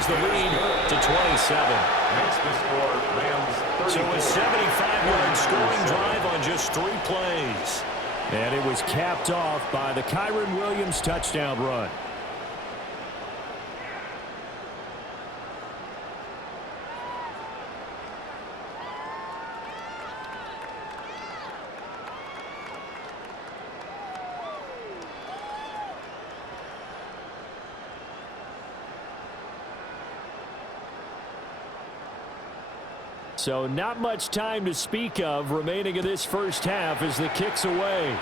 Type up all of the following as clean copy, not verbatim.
restores the lead to 27. Makes the score Rams 30. So a 75-yard scoring drive on just 3 plays. And it was capped off by the Kyren Williams touchdown run. So not much time to speak of remaining in this first half as the kick's away.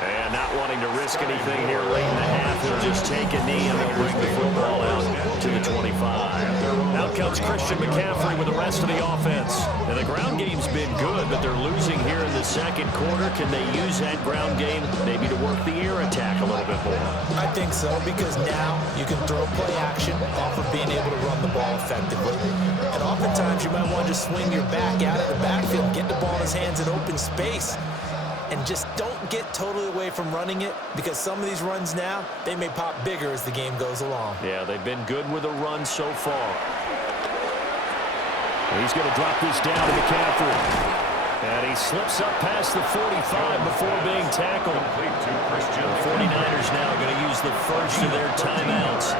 And not wanting to risk anything here late in the half, they'll just take a knee and they'll bring the football out to the 25. Out comes Christian McCaffrey with the rest of the offense. And the ground game's been good, but they're losing here in the second quarter. Can they use that ground game maybe to work the air attack a little bit more? I think so, because now you can throw play action off of being able to run the ball effectively. And oftentimes you might want to just swing your back out of the backfield, get the ball in his hands in open space, and just don't get totally away from running it, because some of these runs now, they may pop bigger as the game goes along. Yeah, they've been good with a run so far. He's going to drop this down to McCaffrey. And he slips up past the 45 before being tackled. The 49ers now going to use the first of their timeouts,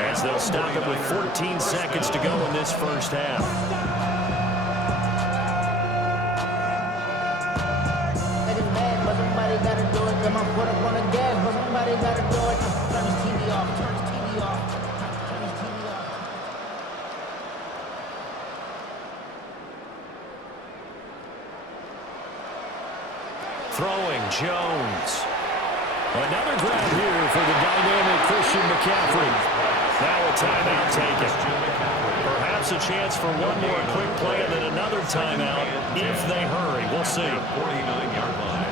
as they'll stop it with 14 seconds to go in this first half. Gotta do it. Get my foot up on the gas, but somebody gotta do it. Turn his TV off. Turn his TV off. Turn his TV off. Throwing Jones. Another grab here for the dynamic Christian McCaffrey. Now a timeout taken. Perhaps a chance for one more quick play and then another timeout if they hurry. We'll see. 49-yard line.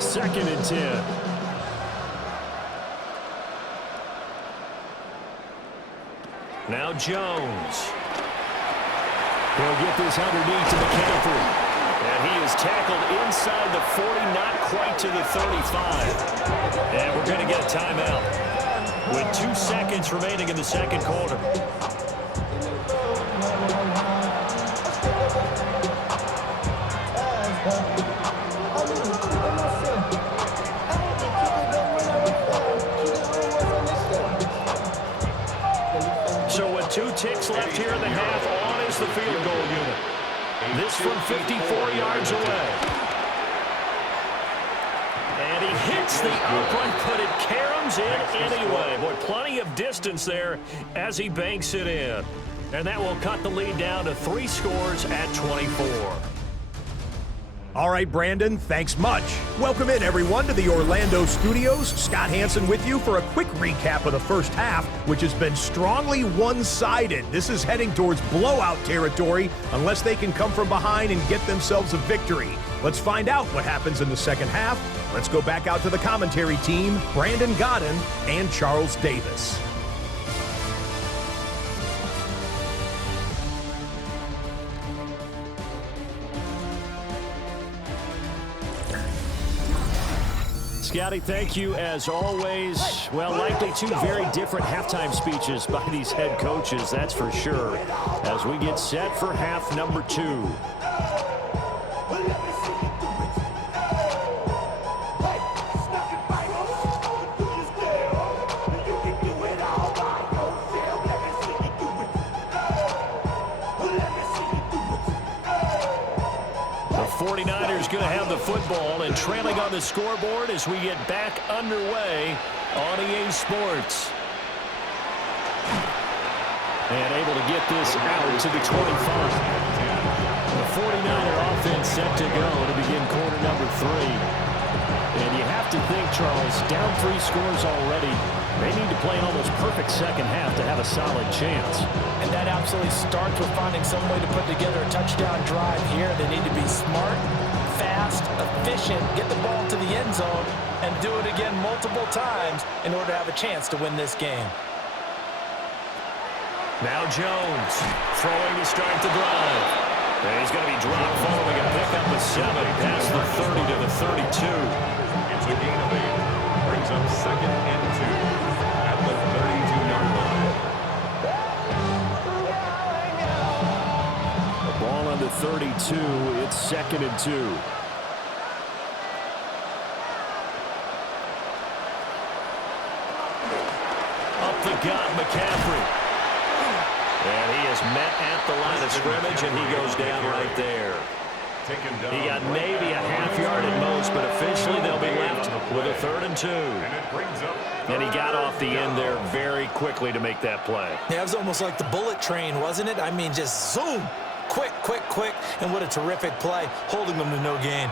Second and 10. Now Jones. He'll get this underneath to McCaffrey. And he is tackled inside the 40, not quite to the 35. And we're going to get a timeout with 2 seconds remaining in the second quarter. So with 2 ticks left here in the half, on is the field goal unit. This from 54 yards away. And he hits the upright, but it caroms in anyway. Boy, plenty of distance there as he banks it in. And that will cut the lead down to 3 scores at 24. All right, Brandon, thanks much. Welcome in, everyone, to the Orlando studios. Scott Hansen with you for a quick recap of the first half, which has been strongly one-sided. This is heading towards blowout territory unless they can come from behind and get themselves a victory. Let's find out what happens in the second half. Let's go back out to the commentary team, Brandon Godden and Charles Davis. Scotty, thank you as always. Well, likely 2 very different halftime speeches by these head coaches, that's for sure, as we get set for half number 2. The 49ers going to have the football and trailing on the scoreboard as we get back underway on EA Sports. And able to get this out to the 25. The 49er offense set to go to begin quarter number 3. And you have to think, Charles, down 3 scores already. They need to play an almost perfect second half to have a solid chance. And that absolutely starts with finding some way to put together a touchdown drive here. They need to be smart, fast, efficient, get the ball to the end zone, and do it again multiple times in order to have a chance to win this game. Now Jones throwing to start the drive. And he's going to be dropped following a pickup of 7 past the 30 to the 32. It's a gain of 8. Brings up 2nd and 2 at the 32-yard line. The ball on the 32. It's 2nd and 2. Up the gut, McCaffrey. And he is met at the line of scrimmage, and he goes down right there. He got maybe a half yard at most, but officially they'll be left with a 3rd and 2. And he got off the end there very quickly to make that play. Yeah, it was almost like the bullet train, wasn't it? I mean, just zoom. Quick, quick, quick. And what a terrific play, holding them to no gain.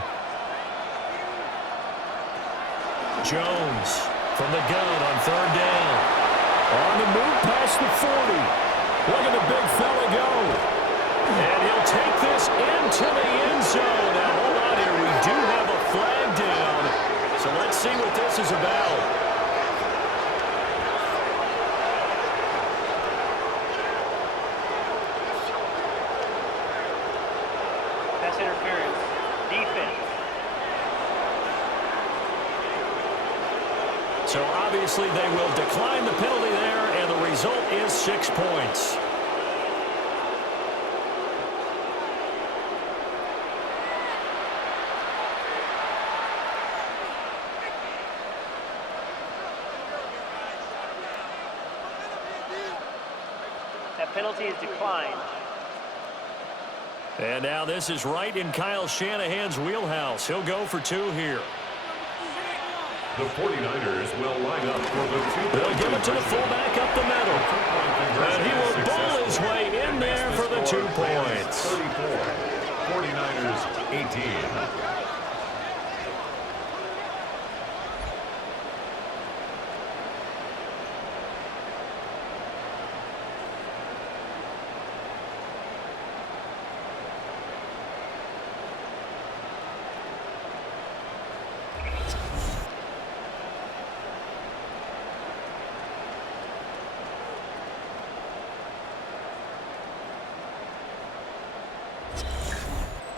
Jones from the gun on 3rd down. On the move past the 40. Look at the big fella go. And he'll take this into the end zone. Now, hold on here. We do have a flag down. So let's see what this is about. Pass interference. Defense. So obviously they will decline the penalty there, and the result is 6 points. That penalty is declined. And now this is right in Kyle Shanahan's wheelhouse. He'll go for 2 here. The 49ers will line up for the 2. They'll give it to the fullback up the middle. And he will bowl his way in there for the 2 points. 34. 49ers 18.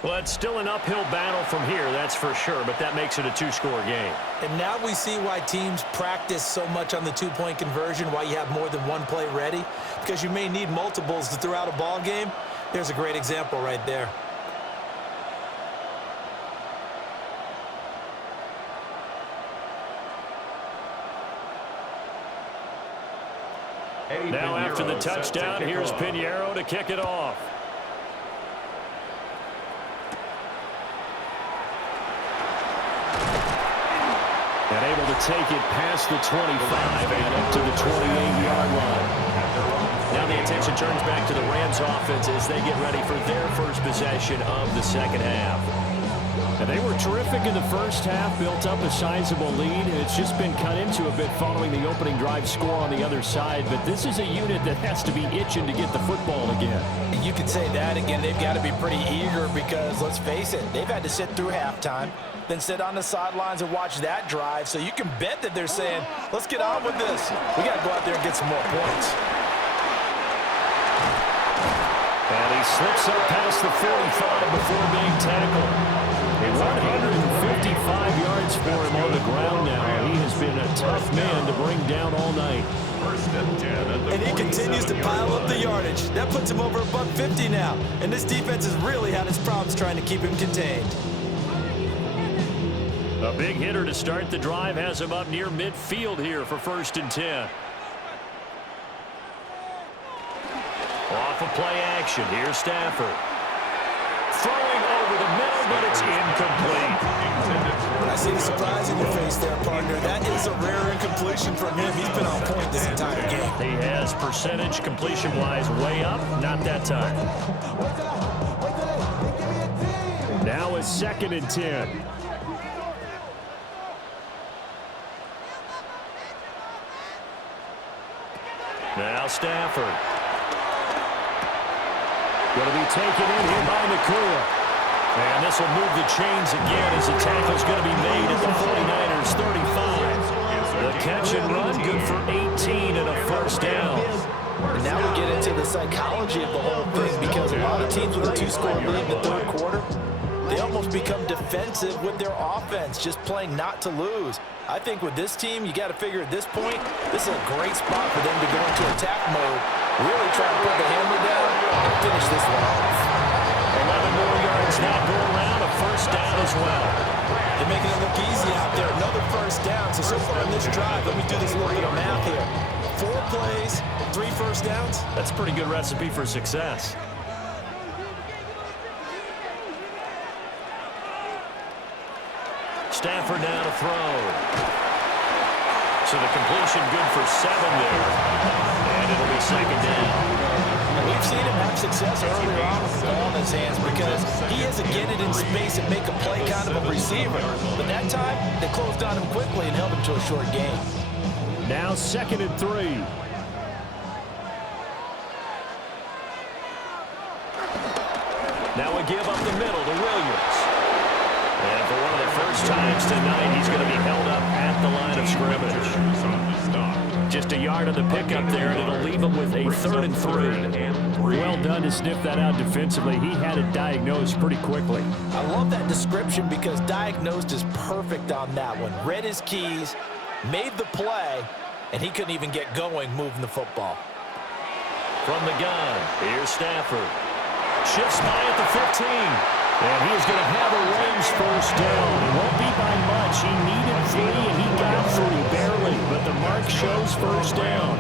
Well, it's still an uphill battle from here, that's for sure, but that makes it a 2-score game. And now we see why teams practice so much on the 2-point conversion, why you have more than one play ready, because you may need multiples to throw out a ball game. There's a great example right there. Now after the touchdown, here's Pinheiro to kick it off. And able to take it past the 25 and up to the 28-yard line. Now the attention turns back to the Rams offense as they get ready for their first possession of the second half. And they were terrific in the first half, built up a sizable lead, and it's just been cut into a bit following the opening drive score on the other side. But this is a unit that has to be itching to get the football again. You could say that again. They've got to be pretty eager because, let's face it, they've had to sit through halftime, then sit on the sidelines and watch that drive. So you can bet that they're saying, let's get on with this. We got to go out there and get some more points. And he slips up past the 45 before being tackled. 155 yards for him on the ground now. He has been a tough man to bring down all night. And he continues to pile up the yardage. That puts him over above 50 now. And this defense has really had its problems trying to keep him contained. A big hitter to start the drive has him up near midfield here for 1st and 10. Off of play action. Here's Stafford. Throwing over the middle, but it's incomplete. I see the surprise in your face there, partner. That is a rare incompletion from him. He's been on point this entire game. He has percentage completion-wise way up. Not that time. Now it's 2nd and 10. Now Stafford. Going to be taken in here by Nakua. And this will move the chains again as the tackle's going to be made at the 49ers 35. The catch and run good for 18 and a 1st down. And now we get into the psychology of the whole thing, because a lot of teams with a 2-score lead in the third quarter, they almost become defensive with their offense, just playing not to lose. I think with this team, you got to figure at this point, this is a great spot for them to go into attack mode, really try to put the hammer down and finish this one off. 11 more yards now go around, a first down as well. They're making it look easy out there. Another first down. So far in this drive, let me do this little bit of math here. 4 plays, 3 first downs. That's a pretty good recipe for success. Stafford now to throw. So the completion good for 7 there. And it'll be second down. And we've seen him have success earlier on with the ball in his hands because he has to get it in space and make a play kind of a receiver. But that time, they closed on him quickly and held him to a short gain. Now 2nd and 3. Now a give up the middle to Williams. And for one of the first times tonight, he's going to be held up at the line of scrimmage. Just a yard on the pickup there, and it'll leave him with a 3rd and 3. Well done to sniff that out defensively. He had it diagnosed pretty quickly. I love that description because diagnosed is perfect on that one. Read his keys, made the play, and he couldn't even get going moving the football. From the gun, here's Stafford. Shifts by at the 15. And he is going to have a Rams first down. It won't be by much. He needed 3, and he got 3, barely. But the mark shows first down.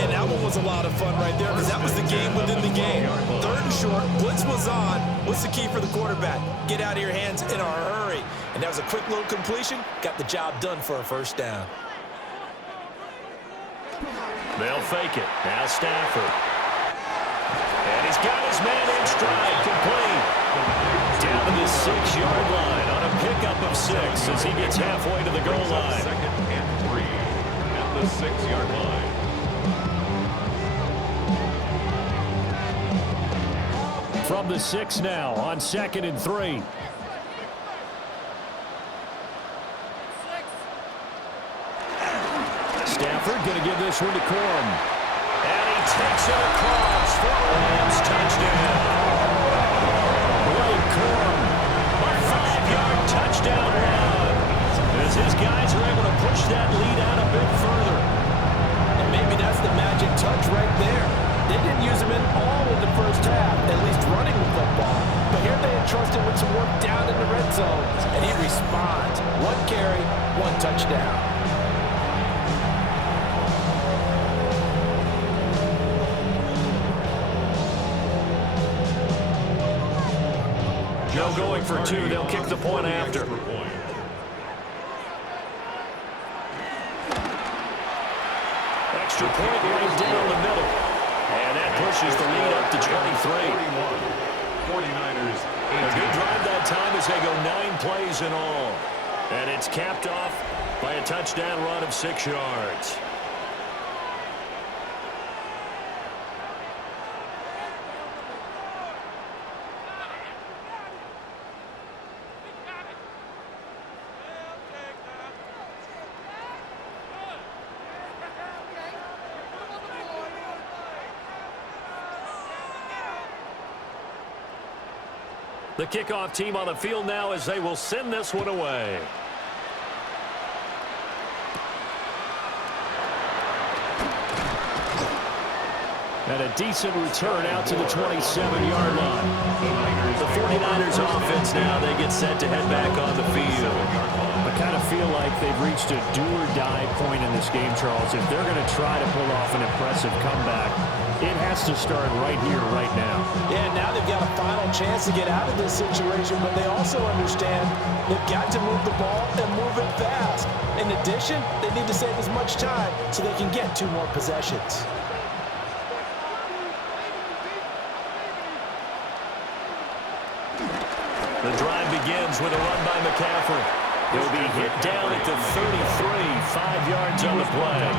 And that one was a lot of fun right there because that was the game within the game. 3rd and short, blitz was on. What's the key for the quarterback? Get out of your hands in a hurry. And that was a quick little completion. Got the job done for a first down. They'll fake it. Now Stafford. And he's got his man in stride, complete. Down to the 6-yard line on a pickup of 6 as he gets halfway to the goal line. 2nd and 3 at the 6-yard line. From the 6 now on 2nd and 3. Stafford going to give this one to Corum. And he takes it across for a Rams touchdown. Blake Corum, a 5-yard touchdown run. As his guys are able to push that lead out a bit further. And maybe that's the magic touch right there. They didn't use him in all in the first half, at least running the football. But here they entrusted with some work down in the red zone, and he responds. 1 carry, 1 touchdown. No going for 2. They'll kick the point after. Extra point right down the middle. And that pushes the lead up to 23. 49ers. A good drive that time as they go 9 plays in all. And it's capped off by a touchdown run of 6 yards. The kickoff team on the field now as they will send this one away. And a decent return out to the 27-yard line. The 49ers offense now, they get set to head back on the field. I kind of feel like they've reached a do-or-die point in this game, Charles. If they're going to try to pull off an impressive comeback, it has to start right here, right now. Yeah, now they've got a final chance to get out of this situation, but they also understand they've got to move the ball and move it fast. In addition, they need to save as much time so they can get 2 more possessions. The drive begins with a run by McCaffrey. He'll be hit down at the 33, 5 yards on the play.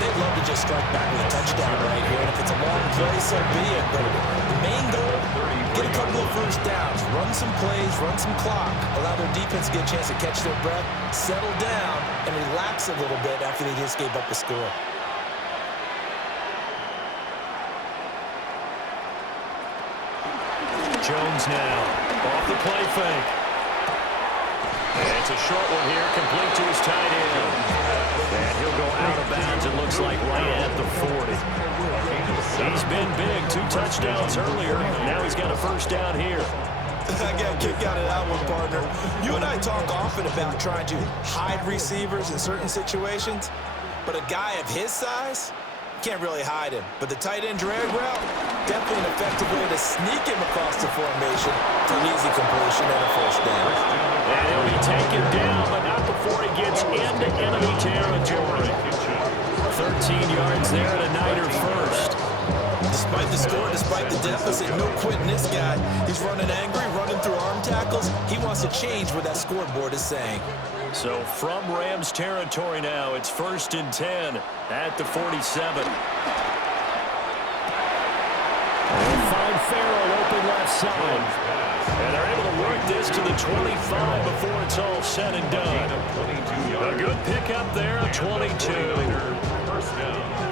They'd love to just strike back with a touchdown right here, and if it's a long play, so be it. But the main goal, get a couple of first downs, run some plays, run some clock, allow their defense to get a chance to catch their breath, settle down, and relax a little bit after they just gave up the score. Jones now. Off the play fake. And it's a short one here, complete to his tight end. And he'll go out of bounds, it looks like, right at the 40. He's been big, 2 touchdowns earlier. Now he's got a first down here. I got a kick out of that one, partner. You and I talk often about trying to hide receivers in certain situations, but a guy of his size, can't really hide him. But the tight end drag route, definitely an effective way to sneak him across the formation for an easy completion and a first down. And he'll be taken down, but not before he gets into enemy territory. 13 yards there and a Niner first. Despite the score, despite the deficit, no quitting this guy. He's running angry, running through arm tackles. He wants to change what that scoreboard is saying. So from Rams territory now, it's 1st and 10 at the 47. They'll find Farrell open left side. And they're able to work this to the 25 before it's all said and done. A good pickup there, 22.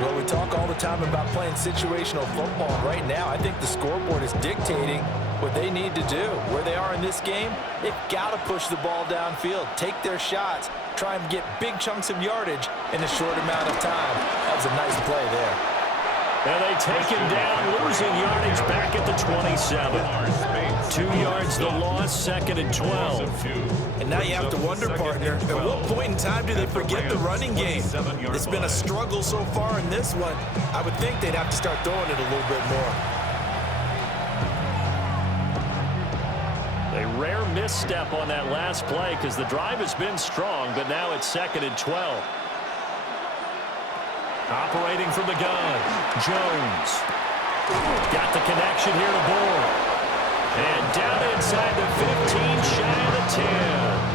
Well, we talk all the time about playing situational football. Right now, I think the scoreboard is dictating what they need to do. Where they are in this game, they've got to push the ball downfield, take their shots, try and get big chunks of yardage in a short amount of time. That was a nice play there. And they take him down, losing yardage back at the 27. 2 yards the loss, 2nd and 12. And now you have to wonder, partner, at what point in time do they forget the running game? It's been a struggle so far in this one. I would think they'd have to start throwing it a little bit more. A rare misstep on that last play because the drive has been strong, but now it's 2nd and 12. Operating from the gun, Jones. Got the connection here to Bourne. And down inside the 15, shy of the 10.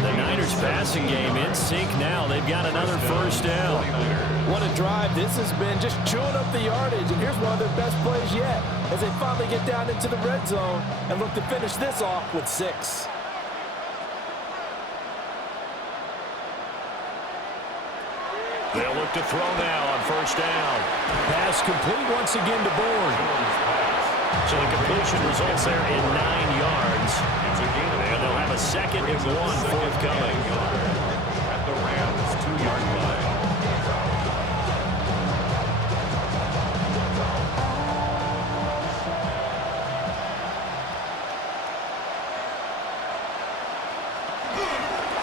The Niners passing game in sync now. They've got another first down. What a drive this has been, just chewing up the yardage. And here's one of their best plays yet as they finally get down into the red zone and look to finish this off with 6. They'll look to throw now on first down. Pass complete once again to Bourne. So the completion results there in 9 yards. And they'll have a 2nd and 1 forthcoming. At the Rams' 2-yard line.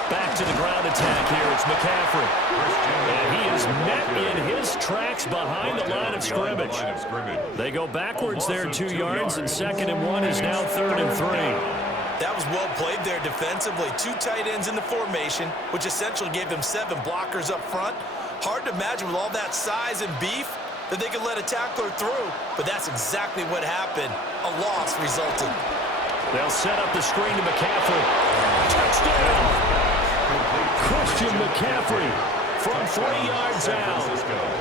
Back to the ground attack here. It's McCaffrey. And he is met in his tracks behind the line of scrimmage. They go backwards there 2 yards, and 2nd and 1 is now 3rd and 3. That was well played there defensively. 2 tight ends in the formation, which essentially gave them 7 blockers up front. Hard to imagine with all that size and beef that they could let a tackler through, but that's exactly what happened. A loss resulted. They'll set up the screen to McCaffrey. Touchdown! Christian McCaffrey from 3 yards out.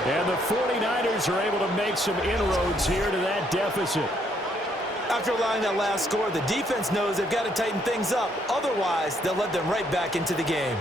And the 49ers are able to make some inroads here to that deficit. After allowing that last score, the defense knows they've got to tighten things up. Otherwise, they'll let them right back into the game.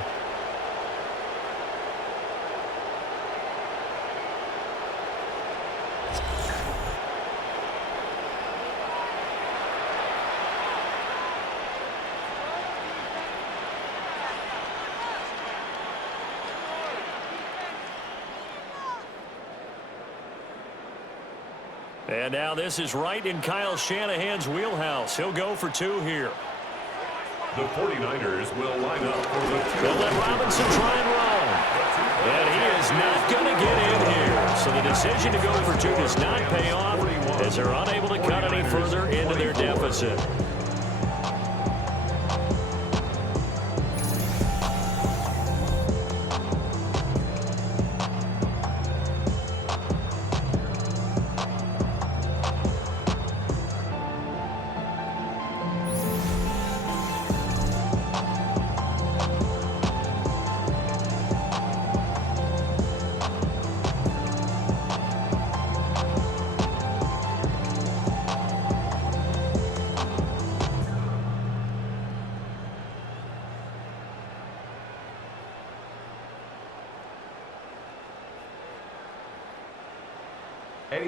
And now this is right in Kyle Shanahan's wheelhouse. He'll go for 2 here. The 49ers will line up for the 2. They'll let Robinson try and roll. And he is not going to get in here. So the decision to go for 2 does not pay off as they're unable to cut any further into their deficit.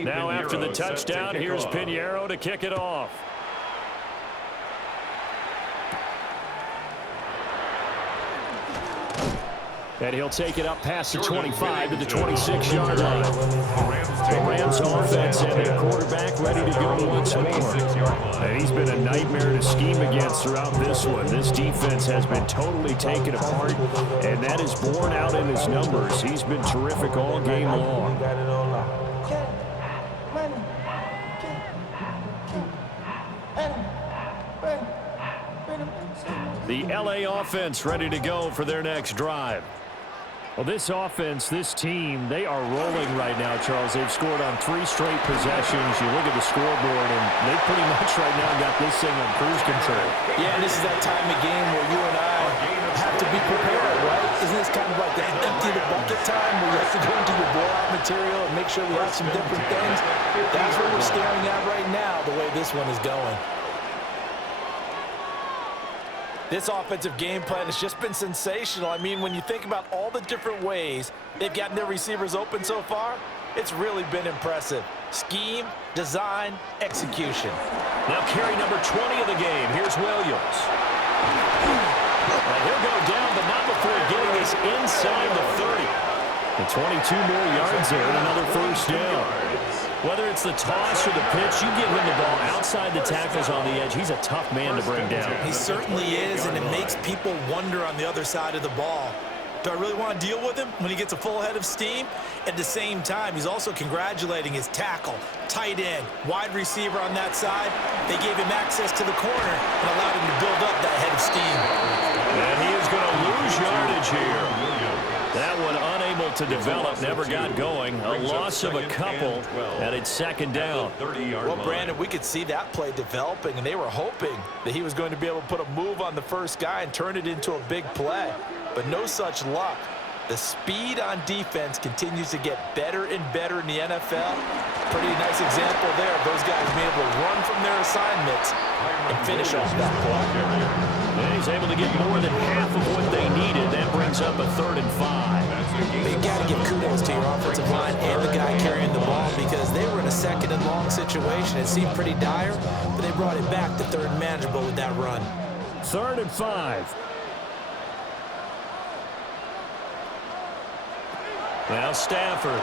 Now after the touchdown, here's Pinheiro to kick it off. And he'll take it up past the 25 to the 26-yard line. The Rams offense and their quarterback ready to go once more. And he's been a nightmare to scheme against throughout this one. This defense has been totally taken apart, and that is borne out in his numbers. He's been terrific all game long. The LA offense ready to go for their next drive. Well, this offense, this team, they are rolling right now, Charles. They've scored on 3 straight possessions. You look at the scoreboard, and they pretty much right now got this thing on cruise control. Yeah, and this is that time of game where you and I have to be prepared, right? Isn't this kind of like the empty the bucket time where you have to go into your blowout material and make sure we have some different things? That's what we're staring at right now, the way this one is going. This offensive game plan has just been sensational. I mean, when you think about all the different ways they've gotten their receivers open so far, it's really been impressive. Scheme, design, execution. Now carry number 20 of the game. Here's Williams. And he'll go down, but not before getting this inside the 30. The 22 more yards there and another first down. Whether it's the toss or the pitch, you give him the ball outside the tackles on the edge. He's a tough man to bring down. He certainly is, and it makes people wonder on the other side of the ball. Do I really want to deal with him when he gets a full head of steam? At the same time, he's also congratulating his tackle, tight end, wide receiver on that side. They gave him access to the corner and allowed him to build up that head of steam. And he is going to lose yardage here. That one unable to develop, never got going. A loss of a couple, and it's second down. Well, Brandon, we could see that play developing, and they were hoping that he was going to be able to put a move on the first guy and turn it into a big play. But no such luck. The speed on defense continues to get better and better in the NFL. Pretty nice example there of those guys being able to run from their assignments and finish off that play. And he's able to get more than half of what they needed. That brings up a 3rd and 5. But you got to give kudos to your offensive line and the guy carrying the ball because they were in a 2nd and long situation. It seemed pretty dire, but they brought it back to 3rd and manageable with that run. 3rd and 5. Now Stafford.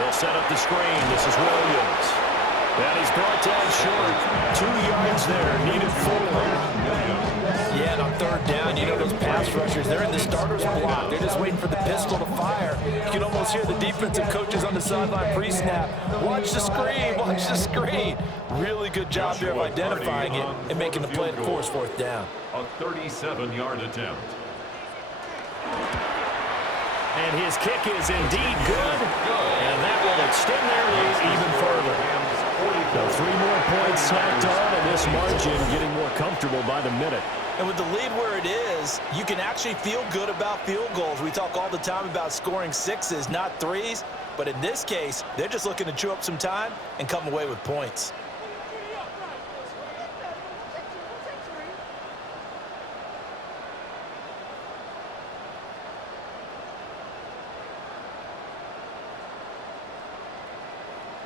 They'll set up the screen. This is Williams. And he's brought down short. 2 yards there. Needed 4. Yeah, and on 3rd down, you know those pass rushers, they're in the starter's block. They're just waiting for the pistol to fire. You can almost hear the defensive coaches on the sideline pre-snap. Watch the screen, watch the screen. Really good job there of identifying it and making the play to force 4th down. A 37-yard attempt. And his kick is indeed good. And that will extend their lead even further. So 3 more points tacked on, and this margin getting more comfortable by the minute. And with the lead where it is, you can actually feel good about field goals. We talk all the time about scoring 6s, not 3s. But in this case, they're just looking to chew up some time and come away with points.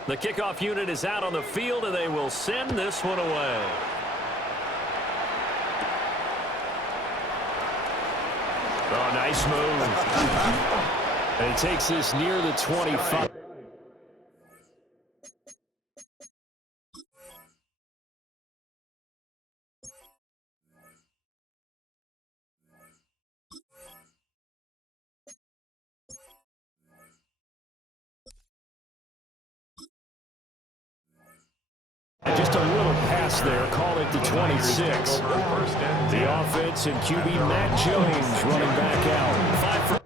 The kickoff unit is out on the field, and they will send this one away. Oh, nice move. And he takes this near the 25. Just a little pass there, call it the 26. The offense and QB Matt Jones running back out. 5 for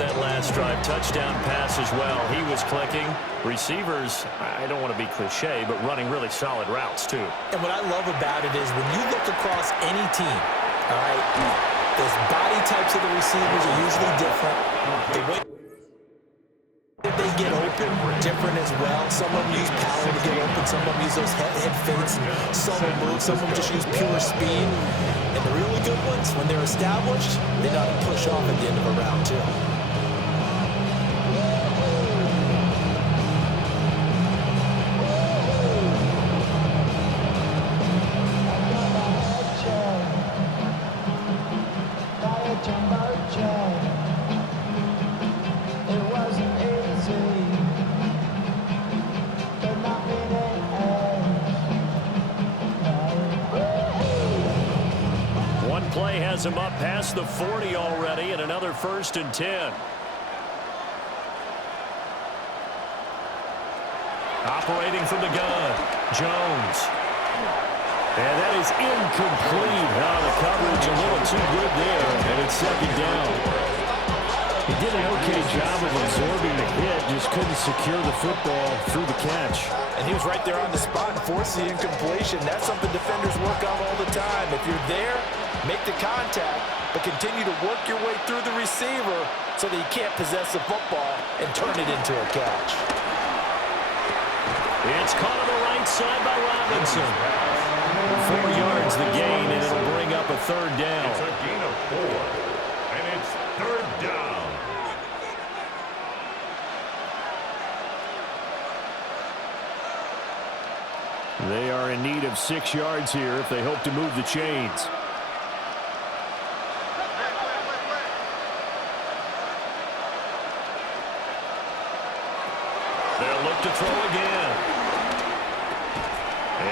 That last drive, touchdown pass as well. He was clicking. Receivers, I don't want to be cliche, but running really solid routes, too. And what I love about it is when you look across any team, all right, those body types of the receivers are usually different. The way they get open, different as well. Some of them use power to get open. Some of them use those head fakes. Some will move. Some of them just use pure speed. And the really good ones, when they're established, they know how to push off at the end of a round, too. Play has him up past the 40 already, and another 1st and 10. Operating from the gun, Jones. And that is incomplete. The coverage a little too good there, and it's 2nd down. He did an okay job of absorbing the hit, just couldn't secure the football through the catch. And he was right there on the spot and forced the incompletion. That's something defenders work on all the time. If you're there, make the contact, but continue to work your way through the receiver so that he can't possess the football and turn it into a catch. It's caught on the right side by Robinson. 4 yards the gain, and it'll bring up a 3rd down. It's a gain of 4, and it's 3rd down. They are in need of 6 yards here if they hope to move the chains. They'll look to throw again.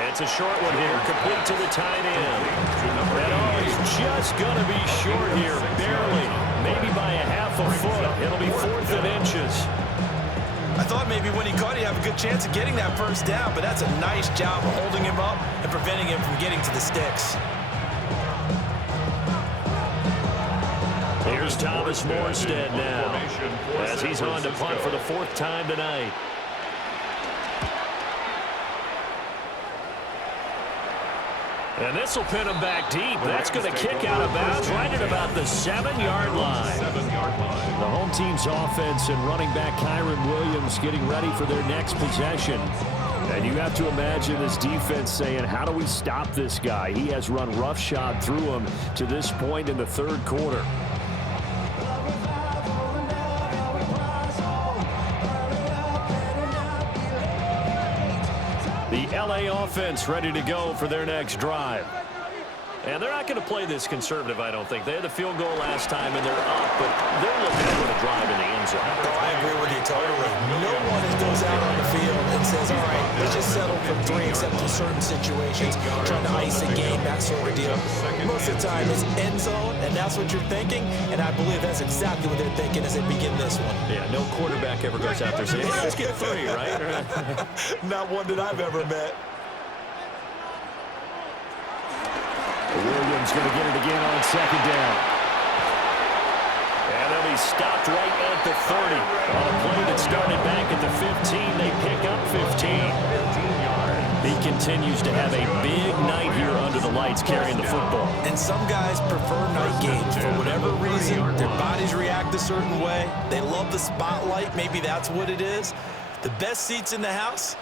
It's a short one here, complete to the tight end. And he's just going to be short here, barely, maybe by a half a foot. It'll be 4th and inches. I thought maybe when he caught it, he'd have a good chance of getting that 1st down, but that's a nice job of holding him up and preventing him from getting to the sticks. Here's Thomas Morstead now, as he's on to punt for the 4th time tonight. And this will pin him back deep. That's going to kick out of bounds right at about the 7-yard line. 7-yard line. The home team's offense and running back Kyron Williams getting ready for their next possession. And you have to imagine this defense saying, how do we stop this guy? He has run roughshod through him to this point in the 3rd quarter. The LA offense ready to go for their next drive. And they're not going to play this conservative, I don't think. They had the field goal last time, and they're up, but they're looking to put a drive in the end zone. Oh, I agree with you totally. No one goes out on the field and says, all right, let's just settle for 3 except in certain situations, trying to ice a game, that sort of deal. Most of the time it's end zone, and that's what you're thinking, and I believe that's exactly what they're thinking as they begin this one. Yeah, no quarterback ever goes out there saying, hey, let's get 3, right? Not one that I've ever met. Williams going to get it again on 2nd down. And they'll be stopped right at the 30. On a play that started back at the 15, they pick up 15. He continues to have a big night here under the lights carrying the football. And some guys prefer night games for whatever reason. Their bodies react a certain way. They love the spotlight. Maybe that's what it is. The best seats in the house,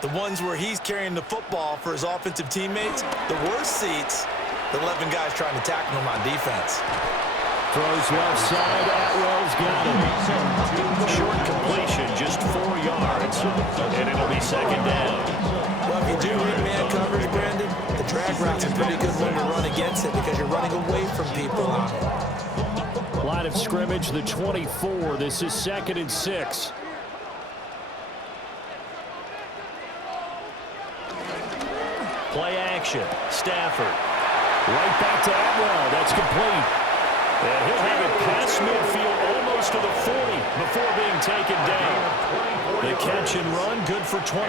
the ones where he's carrying the football for his offensive teammates. The worst seats, the 11 guys trying to tackle him on defense. Throws left side. Atwell's got him. Short completion, just 4 yards. And it'll be 2nd down. Well, if you do read man coverage, Brandon, the drag route's a pretty good one to run against it because you're running away from people on it. Line of scrimmage, the 24. This is 2nd and 6. Play action. Stafford. Right back to Atwell. That's complete. And he'll have it past midfield almost to the 40 before being taken down. The catch and run good for 24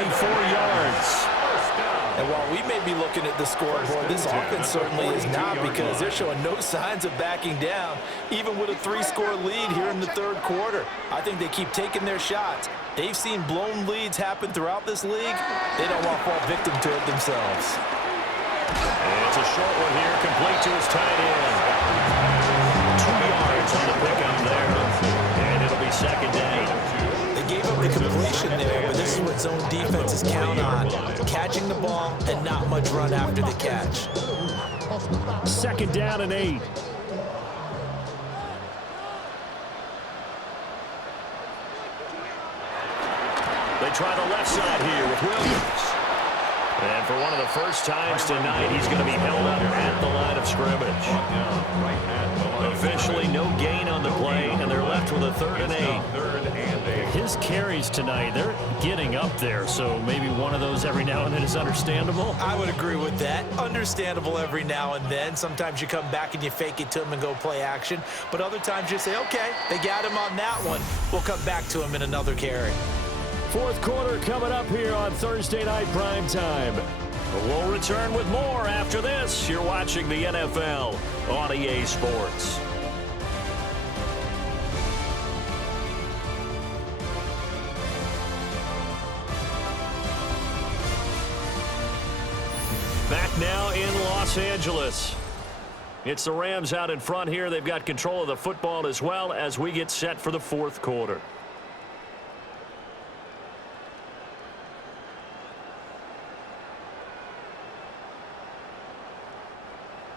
yards. first down. And while we may be looking at the scoreboard, this offense certainly is not, because they're showing no signs of backing down, even with a 3-score lead here in the third quarter. I think they keep taking their shots. They've seen blown leads happen throughout this league. They don't want to fall victim to it themselves. And it's a short one here, complete to his tight end. 2 yards on the pickup there. And it'll be second down. They gave up the completion there, but this is what zone defenses count on: catching the ball and not much run after the catch. Second down and 8. They try the left side here with Williams. And for one of the first times tonight, he's going to be held up at the line of scrimmage. Officially no gain on the play, and they're left with a 3rd and 8. His carries tonight, they're getting up there, so maybe one of those every now and then is understandable. I would agree with that. Understandable every now and then. Sometimes you come back and you fake it to him and go play action. But other times you say, okay, they got him on that one. We'll come back to him in another carry. Fourth quarter coming up here on Thursday Night Prime Time. We'll return with more after this. You're watching the NFL on EA Sports. Back now in Los Angeles. It's the Rams out in front here. They've got control of the football as well as we get set for the fourth quarter.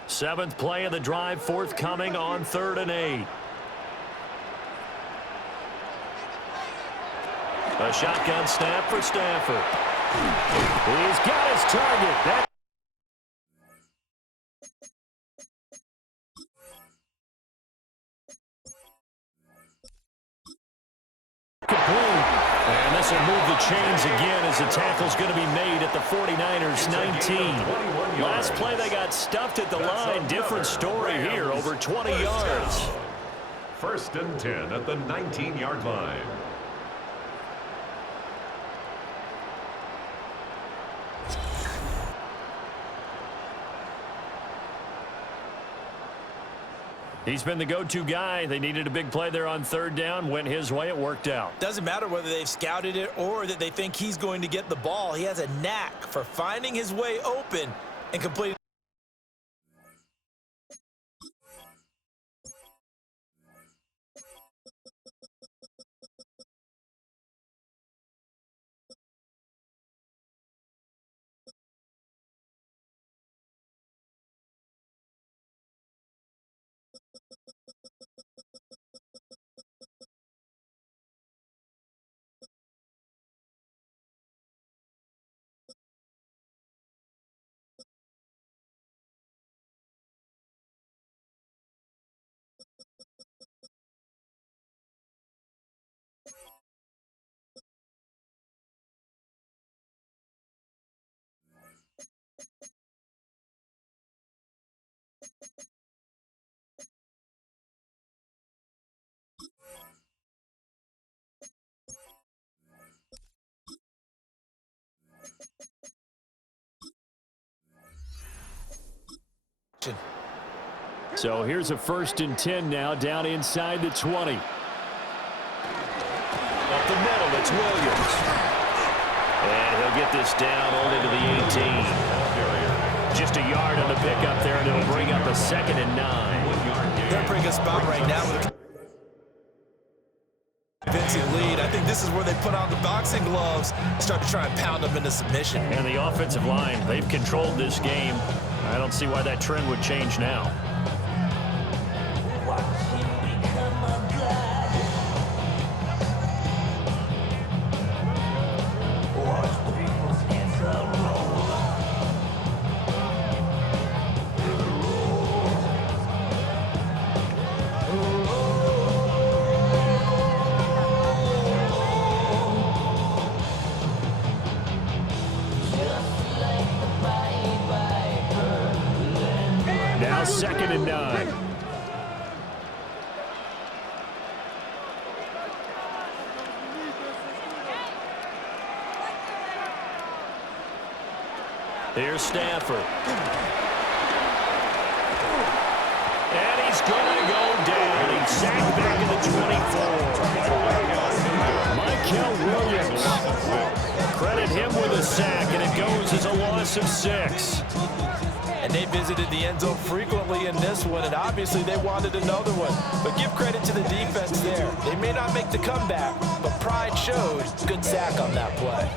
Seventh play of the drive forthcoming on 3rd and 8. A shotgun snap for Stafford. He's got his target. Complete. And this will move the chains again as the tackle's going to be made at the 49ers 19. Last play they got stuffed at the line. Different story here, over 20 yards. 1st and 10 at the 19-yard line. He's been the go-to guy. They needed a big play there on 3rd down. Went his way. It worked out. Doesn't matter whether they've scouted it or that they think he's going to get the ball. He has a knack for finding his way open and completing. So here's a 1st and 10 now, down inside the 20. Up the middle, it's Williams. And he'll get this down only to the 18. Just a yard on the pickup there, and it'll bring up a 2nd and 9. They're in a pretty good spot right now with a convincing lead. I think this is where they put on the boxing gloves, start to try and pound them into submission. And the offensive line, they've controlled this game. I don't see why that trend would change now. Now 2nd and 9. Here's Stafford. And he's going to go down. He's sacked back at the 24. Michael Williams. Credit him with a sack, and it goes as a loss of 6. And they visited the end zone frequently in this one, and obviously they wanted another one. But give credit to the defense there. They may not make the comeback, but pride showed. Good sack on that play.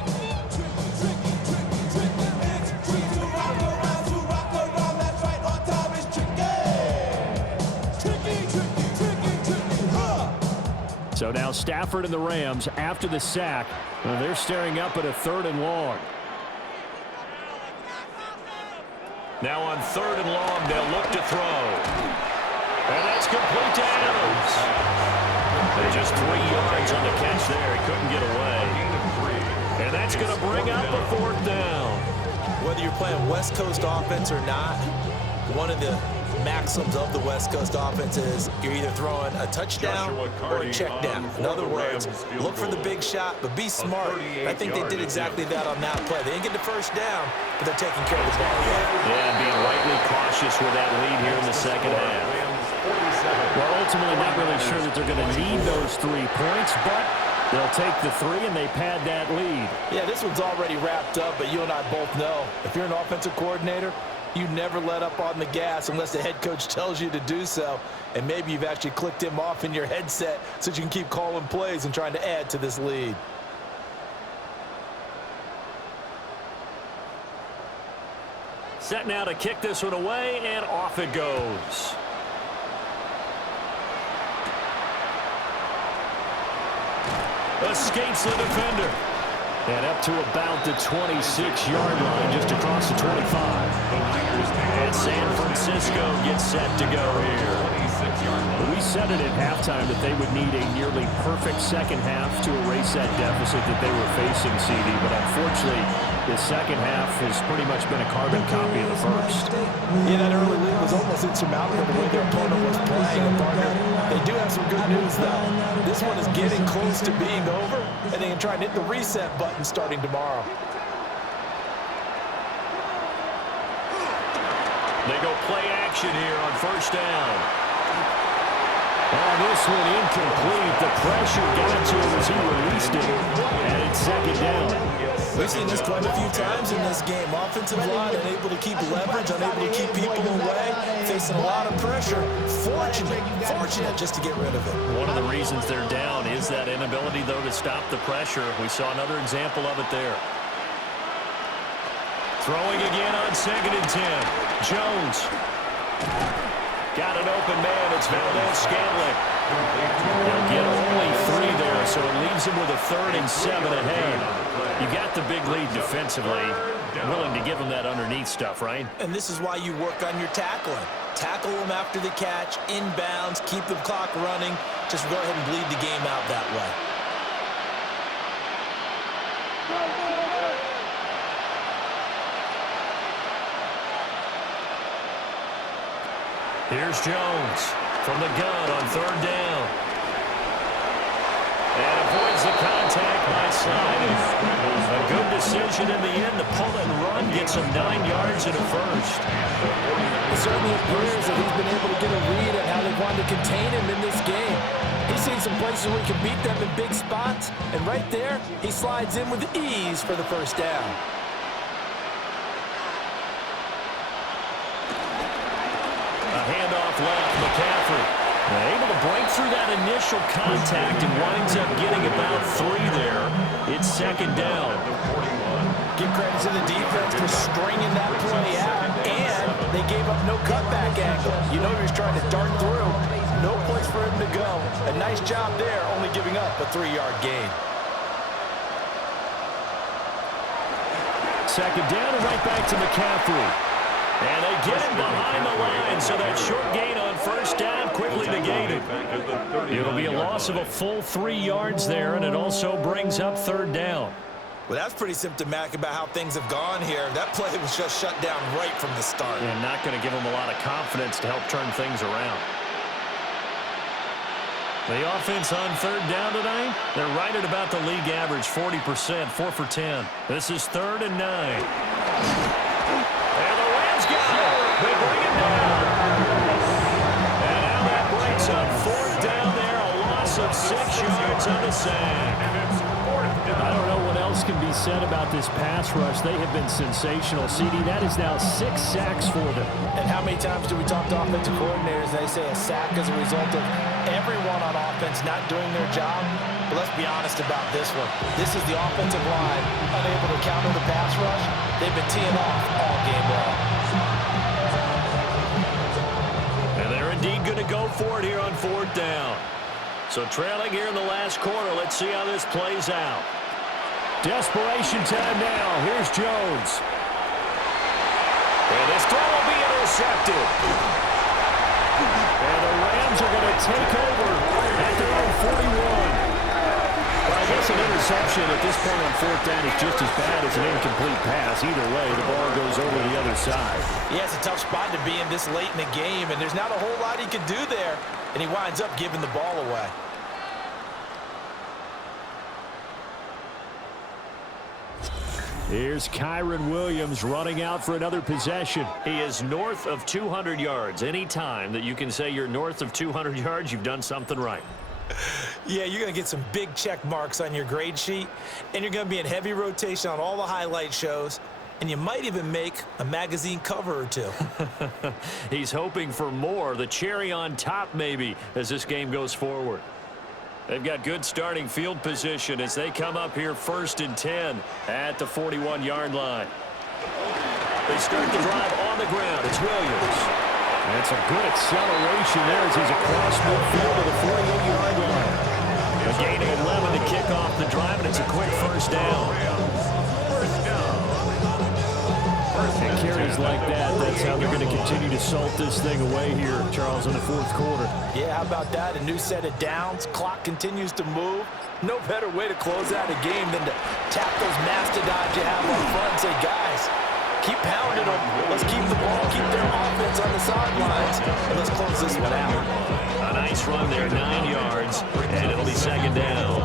So now Stafford and the Rams, after the sack, they're staring up at a 3rd and long. Now on 3rd and long, they'll look to throw. And that's complete to Adams. They're just 3 yards on the catch there. He couldn't get away. And that's going to bring up a 4th down. Whether you're playing West Coast offense or not, one of the maxims of the West Coast offense is you're either throwing a touchdown or a check down. In other words, look for the big shot, but be smart. I think they did exactly that on that play. They didn't get the first down, but they're taking care of the ball. Yeah, and being rightly cautious with that lead here in the second half. Well, ultimately not really sure that they're going to need those 3 points, but they'll take the 3 and they pad that lead. Yeah, this one's already wrapped up, but you and I both know if you're an offensive coordinator, you never let up on the gas unless the head coach tells you to do so. And maybe you've actually clicked him off in your headset so that you can keep calling plays and trying to add to this lead. Set now to kick this one away, and off it goes. Escapes the defender. And up to about the 26-yard line, just across the 25. And San Francisco gets set to go here. We said it at halftime that they would need a nearly perfect second half to erase that deficit that they were facing, CD. But unfortunately, the second half has pretty much been a carbon copy of the first. Yeah, that early lead was almost insurmountable the way their opponent was playing. And partner, they do have some good news, though. This one is getting close to being over, and they can try and hit the reset button starting tomorrow. They go play action here on 1st down. Oh, this one incomplete. The pressure got to him as he released it, and it's 2nd down. We've seen this quite a few times in this game. Offensive line unable to keep leverage, unable to keep people away, facing a lot of pressure. Fortunate just to get rid of it. One of the reasons they're down is that inability, though, to stop the pressure. We saw another example of it there. Throwing again on 2nd and 10. Jones. Got an open man. It's Valdez-Scantling. They'll get only 3 there, so it leaves him with a 3rd and 7 ahead. You got the big lead defensively. Willing to give them that underneath stuff, right? And this is why you work on your tackling. Tackle them after the catch, inbounds, keep the clock running. Just go ahead and bleed the game out that way. Here's Jones from the gun on 3rd down. And avoids the contact by sliding. A good decision in the end to pull and run, gets him 9 yards and a 1st. It certainly appears that he's been able to get a read on how they wanted to contain him in this game. He's seen some places where he can beat them in big spots, and right there, he slides in with ease for the 1st down. A handoff left, McCaffrey. Able to break through that initial contact and winds up getting about 3 there. It's 2nd down. Give credit to the defense for stringing that play out, and they gave up no cutback angle. You know he was trying to dart through. No place for him to go. A nice job there, only giving up a 3-yard gain. 2nd down and right back to McCaffrey. And they get him behind the line, so that short gain on 1st down quickly negated. It'll be a loss of a full 3 yards there, and it also brings up 3rd down. Well, that's pretty symptomatic about how things have gone here. That play was just shut down right from the start. And not going to give them a lot of confidence to help turn things around. The offense on 3rd down tonight, they're right at about the league average, 40%, 4 for 10. This is 3rd and 9. said about this pass rush. They have been sensational. CD, that is now 6 sacks for them. And how many times do we talk to offensive coordinators and they say a sack is a result of everyone on offense not doing their job? But let's be honest about this one. This is the offensive line unable to counter the pass rush. They've been teeing off all game long. And they're indeed going to go for it here on 4th down. So trailing here in the last quarter. Let's see how this plays out. Desperation time now. Here's Jones. And this throw will be intercepted. And the Rams are going to take over at their own 41. Well, I guess an interception at this point on 4th down is just as bad as an incomplete pass. Either way, the ball goes over the other side. Yeah, it's a tough spot to be in this late in the game, and there's not a whole lot he can do there, and he winds up giving the ball away. Here's Kyron Williams running out for another possession. He is north of 200 yards. Any time that you can say you're north of 200 yards, you've done something right. Yeah, you're going to get some big check marks on your grade sheet, and you're going to be in heavy rotation on all the highlight shows, and you might even make a magazine cover or two. He's hoping for more, the cherry on top maybe, as this game goes forward. They've got good starting field position as they come up here 1st and 10 at the 41-yard line. They start the drive on the ground. It's Williams. That's a good acceleration there as he's across midfield to the 48-yard line. A gain of 11 to kick off the drive, and it's a quick 1st down. And carries like that, that's how they're going to continue to salt this thing away here, Charles, in the 4th quarter. Yeah, how about that? A new set of downs. Clock continues to move. No better way to close out a game than to tap those mastodons you have up front and say, guys, keep pounding them. Let's keep the ball, keep their offense on the sidelines, and let's close this one out. A nice run there, 9 yards, and it'll be 2nd down.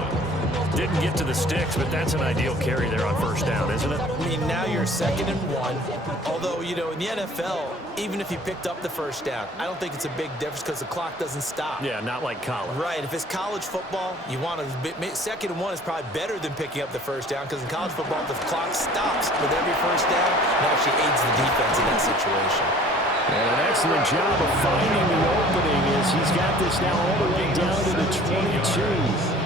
Didn't get to the sticks, but that's an ideal carry there on 1st down, isn't it? I mean, now you're 2nd and 1. Although, you know, in the NFL, even if you picked up the 1st down, I don't think it's a big difference because the clock doesn't stop. Yeah, not like college. Right. If it's college football, you want to 2nd and 1 is probably better than picking up the 1st down because in college football, the clock stops with every 1st down. It actually aids the defense in that situation. And an excellent job of finding the opening as he's got this now all the way down to the 22.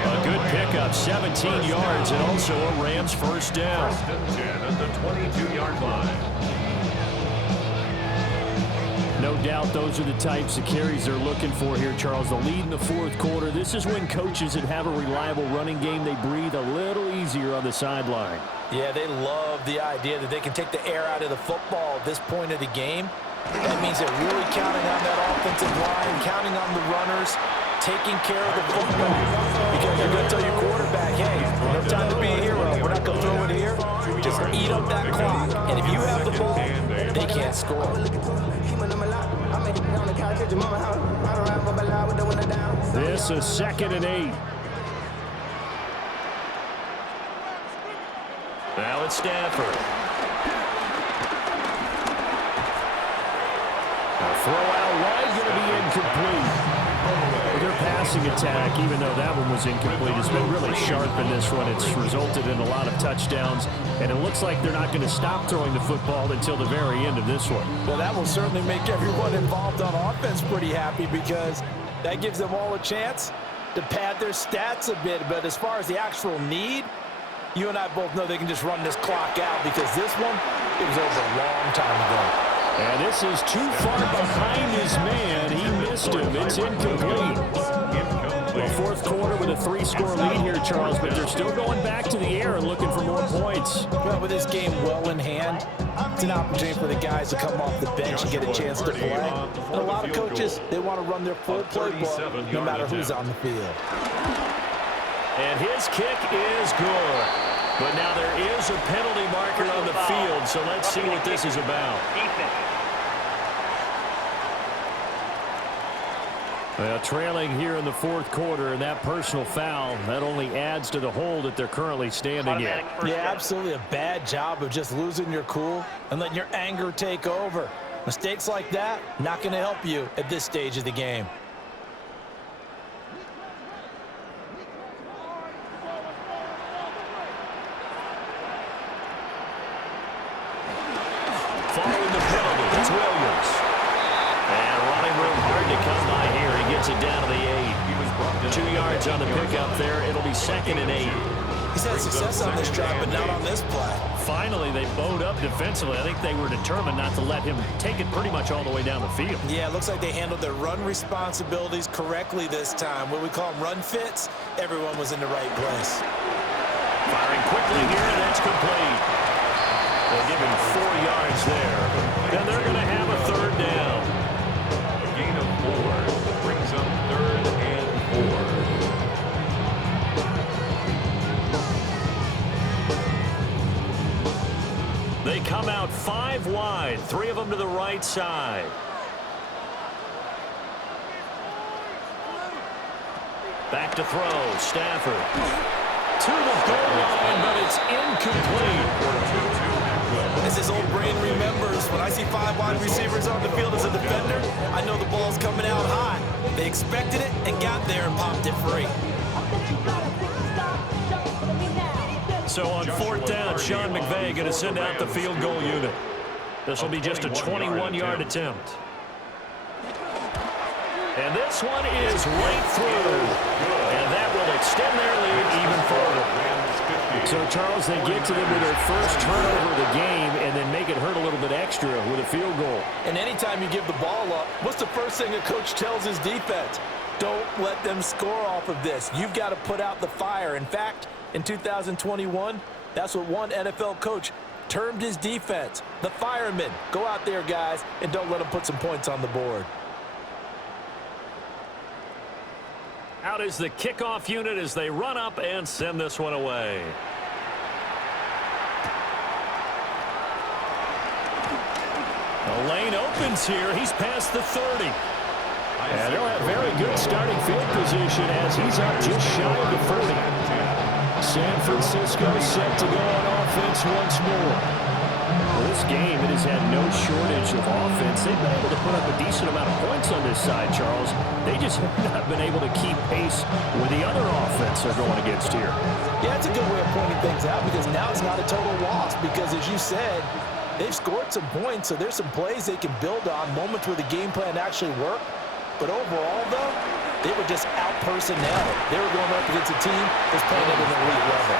A good pickup, 17 yards, and also a Rams 1st down. 1st and 10 at the 22-yard line. No doubt those are the types of carries they're looking for here, Charles. The lead in the 4th quarter. This is when coaches that have a reliable running game, they breathe a little easier on the sideline. Yeah, they love the idea that they can take the air out of the football at this point of the game. That means they're really counting on that offensive line, counting on the runners, taking care of the football. Because you're going to tell your quarterback, hey, no time to be a hero. We're not going to throw it here. Just eat up that clock. And if you have the ball, they can't score. This is 2nd and 8. Now it's Stafford. A throw out wide, going to be incomplete. Their passing attack, even though that one was incomplete, has been really sharp in this one. It's resulted in a lot of touchdowns, and it looks like they're not going to stop throwing the football until the very end of this one. Well, that will certainly make everyone involved on offense pretty happy because that gives them all a chance to pad their stats a bit. But as far as the actual need, you and I both know they can just run this clock out because this one, it was over a long time ago. And this is too far behind his man. He missed him. It's incomplete. Well, 4th quarter with a 3-score lead here, Charles, but they're still going back to the air and looking for more points. Well, with this game well in hand, it's an opportunity for the guys to come off the bench and get a chance to play. And a lot of coaches, they want to run their full playbook no matter who's on the field. And his kick is good. But now there is a penalty marker on the field, so let's see what this is about. Well, trailing here in the 4th quarter, and that personal foul, that only adds to the hole that they're currently standing in. Yeah, absolutely a bad job of just losing your cool and letting your anger take over. Mistakes like that, not going to help you at this stage of the game. it down to the 8. 2 yards on the pickup there. It'll be 2nd and 8. He's had success on this drive, but not on this play. Finally, they bowed up defensively. I think they were determined not to let him take it pretty much all the way down the field. Yeah, it looks like they handled their run responsibilities correctly this time. What we call them run fits, everyone was in the right place. Firing quickly here, and that's complete. They'll give him 4 yards there. And they're going to have a 3rd down. A gain of 4 brings up 3rd and 4. They come out 5 wide, 3 of them to the right side. Back to throw, Stafford. To the goal line, but it's incomplete. As his old brain remembers, when I see 5 wide receivers on the field as a defender, I know the ball's coming out high. They expected it and got there and popped it free. So on 4th down, Sean McVay going to send out the field goal unit. This will be just a 21-yard attempt. And this one is right through. And that will extend their lead even further. So, Charles, they get to them with their first turnover of the game and then make it hurt a little bit extra with a field goal. And anytime you give the ball up, what's the first thing a coach tells his defense? Don't let them score off of this. You've got to put out the fire. In fact, in 2021, that's what one NFL coach termed his defense. The firemen. Go out there, guys, and don't let them put some points on the board. Out is the kickoff unit as they run up and send this one away. The lane opens here. He's past the 30. And he'll have very good starting field position as he's up just shy of the 40. San Francisco set to go on offense once more. Well, this game, it has had no shortage of offense. They've been able to put up a decent amount of points on this side, Charles. They just have not been able to keep pace with the other offense they're going against here. Yeah, that's a good way of pointing things out because now it's not a total loss because, as you said, they've scored some points, so there's some plays they can build on, moments where the game plan actually worked. But overall, though, they were just out-personnel. They were going up against a team that's playing at an elite level.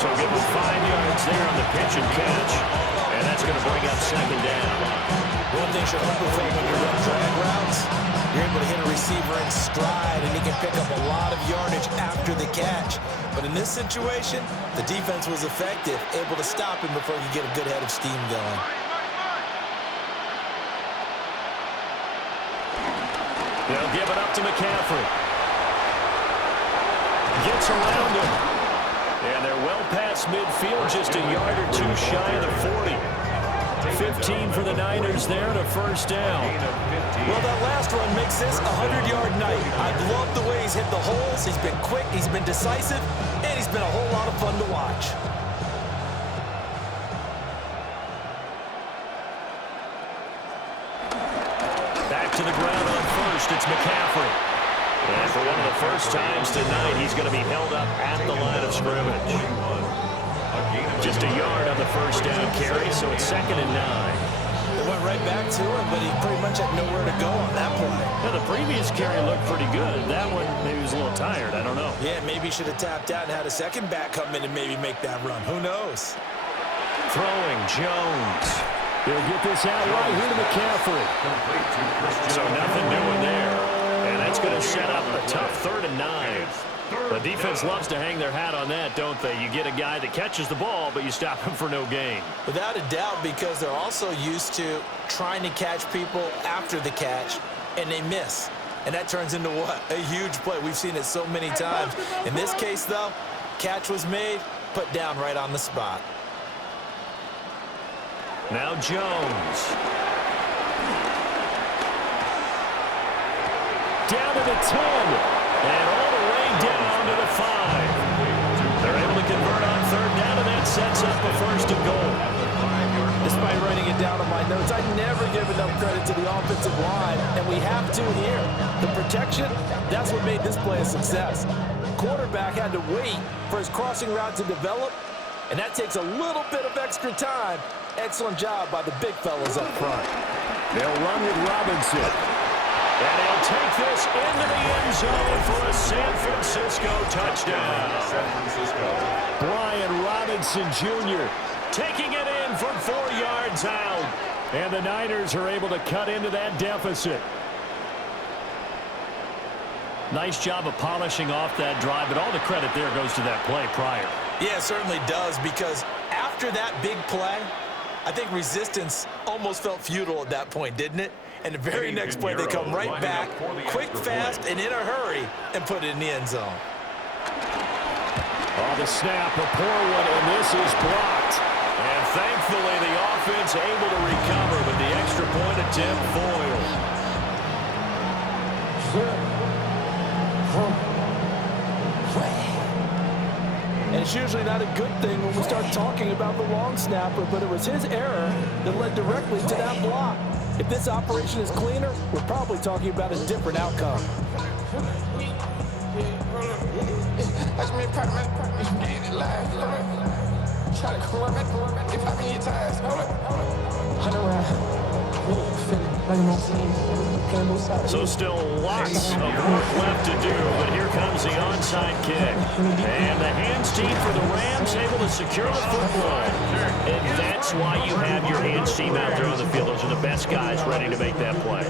So give them 5 yards there on the pitch and catch. And that's going to bring up 2nd down. One thing you're hoping for when you run drag routes, you're able to hit a receiver in stride, and he can pick up a lot of yardage after the catch. But in this situation, the defense was effective, able to stop him before you get a good head of steam going. They'll give it up to McCaffrey. Gets around him. And they're well past midfield, just a yard or 2 shy of the 40. 15 for the Niners there and a 1st down. Well, that last run makes this a 100-yard night. I've loved the way he's hit the holes. He's been quick, he's been decisive, and he's been a whole lot of fun to watch. Back to the ground on 1st, it's McCaffrey. And for one of the first times tonight, he's going to be held up at the line of scrimmage. Just a yard on the 1st down carry, so it's 2nd and 9. They went right back to him, but he pretty much had nowhere to go on that play. Now, the previous carry looked pretty good. That one, maybe he was a little tired. I don't know. Yeah, maybe he should have tapped out and had a second back come in and maybe make that run. Who knows? Throwing Jones. They'll get this out right here to McCaffrey. So nothing doing there. And that's going to set up a tough 3rd and 9. The defense loves to hang their hat on that, don't they? You get a guy that catches the ball, but you stop him for no gain. Without a doubt, because they're also used to trying to catch people after the catch, and they miss. And that turns into what? A huge play. We've seen it so many times. In this case, though, catch was made, put down right on the spot. Now Jones. Down to the 10. And all the way down to the 5. They're able to convert on 3rd down, and that sets up a 1st and goal. Despite writing it down on my notes, I never give enough credit to the offensive line, and we have to here. The protection, that's what made this play a success. Quarterback had to wait for his crossing route to develop, and that takes a little bit of extra time. Excellent job by the big fellas up front. They'll run with Robinson. And he'll take this into the end zone for a San Francisco touchdown. San Francisco. Brian Robinson Jr. taking it in from 4 yards out. And the Niners are able to cut into that deficit. Nice job of polishing off that drive, but all the credit there goes to that play prior. Yeah, it certainly does, because after that big play, I think resistance almost felt futile at that point, didn't it? And the very next play, they come right back, quick, fast, and in a hurry, and put it in the end zone. Oh, the snap, a poor one, and this is blocked. And thankfully, the offense able to recover, but the extra point attempt foiled. And it's usually not a good thing when we start talking about the long snapper, but it was his error that led directly to that block. If this operation is cleaner, we're probably talking about a different outcome. So still lots of work left to do, but here comes the onside kick. And the hands team for the Rams able to secure the football. And that's why you have your hands team out there on the field. Those are the best guys ready to make that play.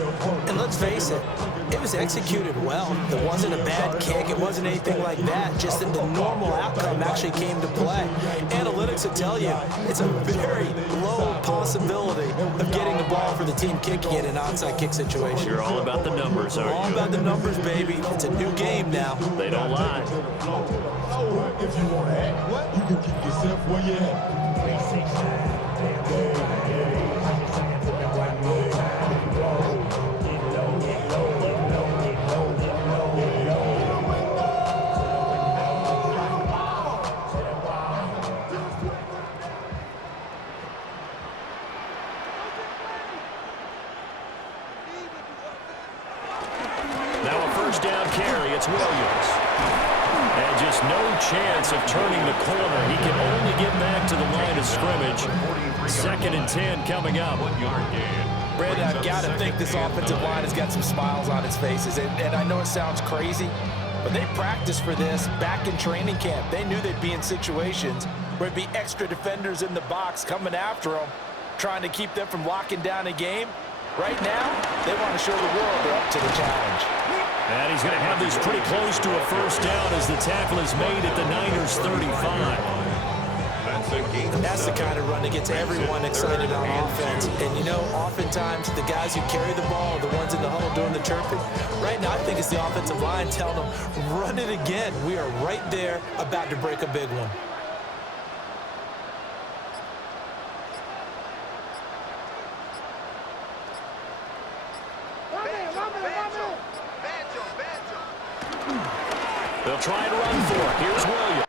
And let's face it, it was executed well. It wasn't a bad kick. It wasn't anything like that. Just that the normal outcome actually came to play. Analytics will tell you it's a very low possibility of getting the ball for the team kicking it in an onside kick situation. You're all about the numbers, aren't you? All about the numbers, baby. It's a new game now. They don't lie. If you want to act, you can keep yourself where you at. Now a first down carry. It's Williams. And just no chance of turning the corner. He can only get back to the line of scrimmage. 2nd and 10 coming up. 1 yard gain. Brandon, I've got to think this offensive line has got some smiles on its faces. And I know it sounds crazy, but they practiced for this back in training camp. They knew they'd be in situations where there'd be extra defenders in the box coming after them, trying to keep them from locking down a game. Right now, they want to show the world they're up to the challenge. And he's going to have this pretty close to a first down as the tackle is made at the Niners 35. That's the kind of run that gets everyone excited on offense. And, you know, oftentimes the guys who carry the ball are the ones in the huddle doing the chirping. Right now, I think it's the offensive line telling them, run it again. We are right there about to break a big one. They'll try and run for it. Here's Williams.